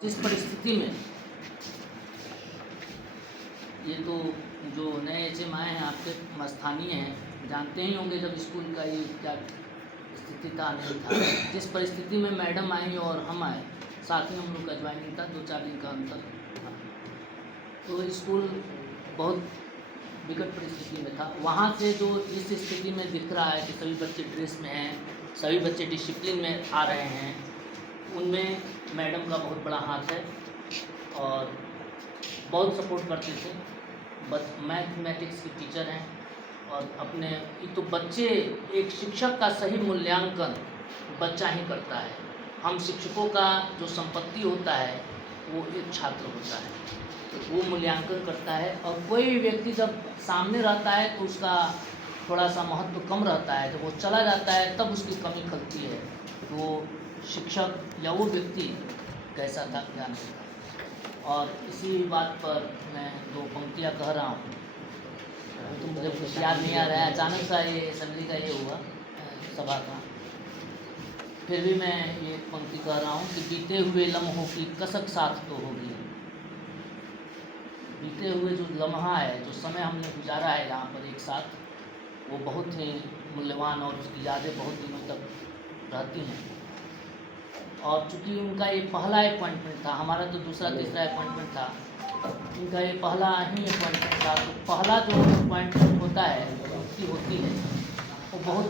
इस परिस्थिति में ये तो जो नए एचएम आए हैं आपके स्थानीय हैं, जानते ही होंगे जब स्कूल का ये क्या स्थिति था नहीं था। जिस परिस्थिति में मैडम आई और हम आए, साथ ही हम लोग का ज्वाइनिंग था, 2-4 दिन का अंतर था, तो स्कूल बहुत विकट परिस्थिति में था। वहाँ से जो इस स्थिति में दिख रहा है कि सभी बच्चे ड्रेस में हैं, सभी बच्चे डिसिप्लिन में आ रहे हैं, उनमें मैडम का बहुत बड़ा हाथ है और बहुत सपोर्ट करते थे। बस मैथमेटिक्स की टीचर हैं और अपने तो बच्चे, एक शिक्षक का सही मूल्यांकन बच्चा ही करता है। हम शिक्षकों का जो संपत्ति होता है वो एक छात्र होता है, तो वो मूल्यांकन करता है। और कोई भी व्यक्ति जब सामने रहता है तो उसका थोड़ा सा महत्व कम रहता है, जब वो चला जाता है तब उसकी कमी खलती है। तो शिक्षक या वो व्यक्ति कैसा था क्या नहीं था। और इसी बात पर मैं 2 पंक्तियाँ कह रहा हूँ, तो मुझे कुछ याद नहीं आ रहा है, अचानक सा ये असेंबली का ये हुआ सभा का। फिर भी मैं ये पंक्ति कह रहा हूँ कि बीते हुए लम्हों की कसक साथ तो होगी। बीते हुए जो लम्हा है, जो समय हमने गुजारा है यहाँ पर एक साथ, वो बहुत ही मूल्यवान और उसकी यादें बहुत दिनों तक रहती हैं। और चूँकि उनका ये पहला अपॉइंटमेंट था, हमारा तो दूसरा तीसरा अपॉइंटमेंट था, उनका ये पहला ही अपॉइंटमेंट था। तो पहला जो अपॉइंटमेंट होता है, उसकी होती है, वो बहुत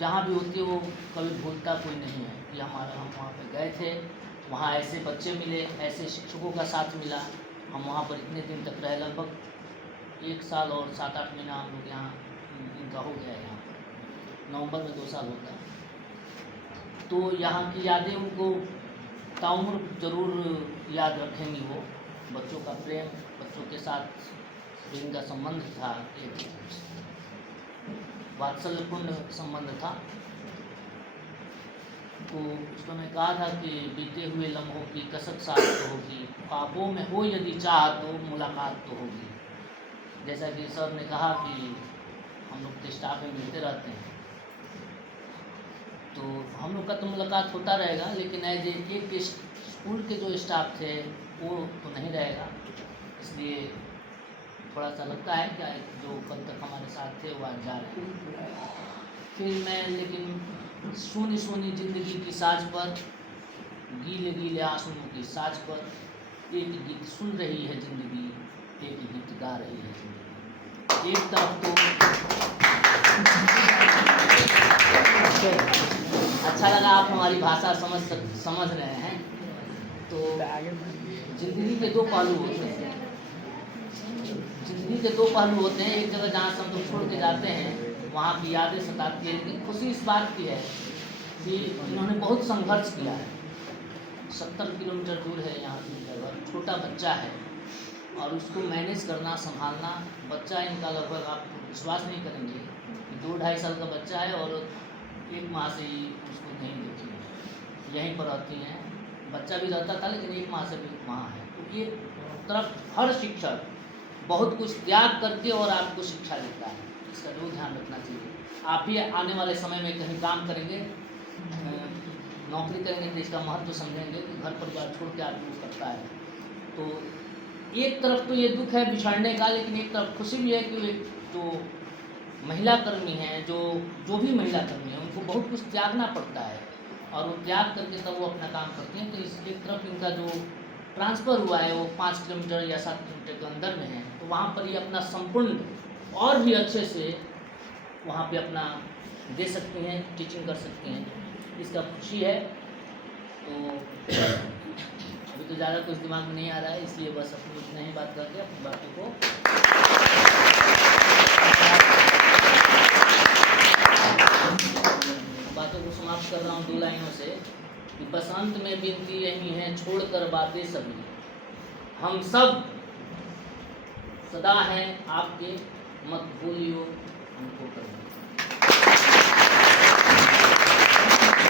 जहाँ भी होती है वो कभी भूलता कोई नहीं है कि हम वहाँ पे गए थे, वहाँ ऐसे बच्चे मिले, ऐसे शिक्षकों का साथ मिला, हम वहाँ पर इतने दिन तक रहे, लगभग 1 साल और 7-8 महीना हम लोग यहाँ इनका हो गया है। यहाँ पर नवंबर में 2 साल होता है। तो यहाँ की यादें उनको ताउम्र ज़रूर याद रखेंगी। वो बच्चों का प्रेम, बच्चों के साथ जिनका संबंध था, एक वात्सल्यपूर्ण संबंध था। तो उसको मैं कहा था कि बीते हुए लम्हों की कसक साथ तो होगी, ख्वाबों में हो यदि चाह तो मुलाकात तो होगी। जैसा कि सर ने कहा कि हम लोग तो स्टाफ में मिलते रहते हैं, तो हम लोग का तो मुलाकात होता रहेगा, लेकिन एज एक स्कूल के जो स्टाफ थे वो तो नहीं रहेगा। इसलिए थोड़ा सा लगता है कि जो कल तक हमारे साथ थे वो आज जा रहे हैं। फिर मैं लेकिन सुनी सुनी जिंदगी की साज पर, गीले गीले आंसुओं की साज पर, एक गीत सुन रही है जिंदगी, एक गीत गा रही है जिंदगी। एक तरफ तो अच्छा लगा आप हमारी भाषा समझ रहे हैं। तो जिंदगी के 2 पहलू होते हैं, जिंदगी के 2 पहलू होते हैं। एक जगह जहाँ से हम लोग छोड़ के जाते हैं वहाँ की यादें सताती है, लेकिन खुशी इस बात की है कि इन्होंने बहुत संघर्ष किया है। 70 किलोमीटर दूर है यहाँ की जगह, छोटा बच्चा है और उसको मैनेज करना, संभालना। बच्चा इनका लगभग आप विश्वास नहीं करेंगे कि 2-2.5 साल का बच्चा है और 1 माह से ही उसको नहीं देखी है, यहीं पर रहती हैं। बच्चा भी रहता था लेकिन 1 माह से भी वहाँ है। तो ये तरफ हर शिक्षक बहुत कुछ त्याग करके और आपको शिक्षा देता है, इसका जरूर ध्यान रखना चाहिए। आप भी आने वाले समय में कहीं काम करेंगे, नौकरी करेंगे, तो इसका महत्व समझेंगे कि घर परिवार छोड़ के आदमी करता है। तो एक तरफ तो ये दुख है बिछड़ने का, लेकिन एक तरफ खुशी भी है कि जो महिला कर्मी हैं, जो भी महिला कर्मी हैं, उनको बहुत कुछ त्यागना पड़ता है और वो त्याग करके तब वो अपना काम करती हैं। तो इस एक तरफ इनका जो ट्रांसफ़र हुआ है वो 5 किलोमीटर या 7 किलोमीटर के अंदर में है, तो वहाँ पर ये अपना संपूर्ण और भी अच्छे से वहाँ पे अपना दे सकती हैं, टीचिंग कर सकती हैं, इसका खुशी है। तो अभी तो ज़्यादा कुछ दिमाग में नहीं आ रहा है, इसलिए बस अपनी इतना ही बात करके अपनी बातों को समाप्त कर रहा हूँ 2 लाइनों से कि बसंत में बिनती यही है, छोड़कर बातें सभी, हम सब सदा हैं आपके, मत भूलियो हमको कभी।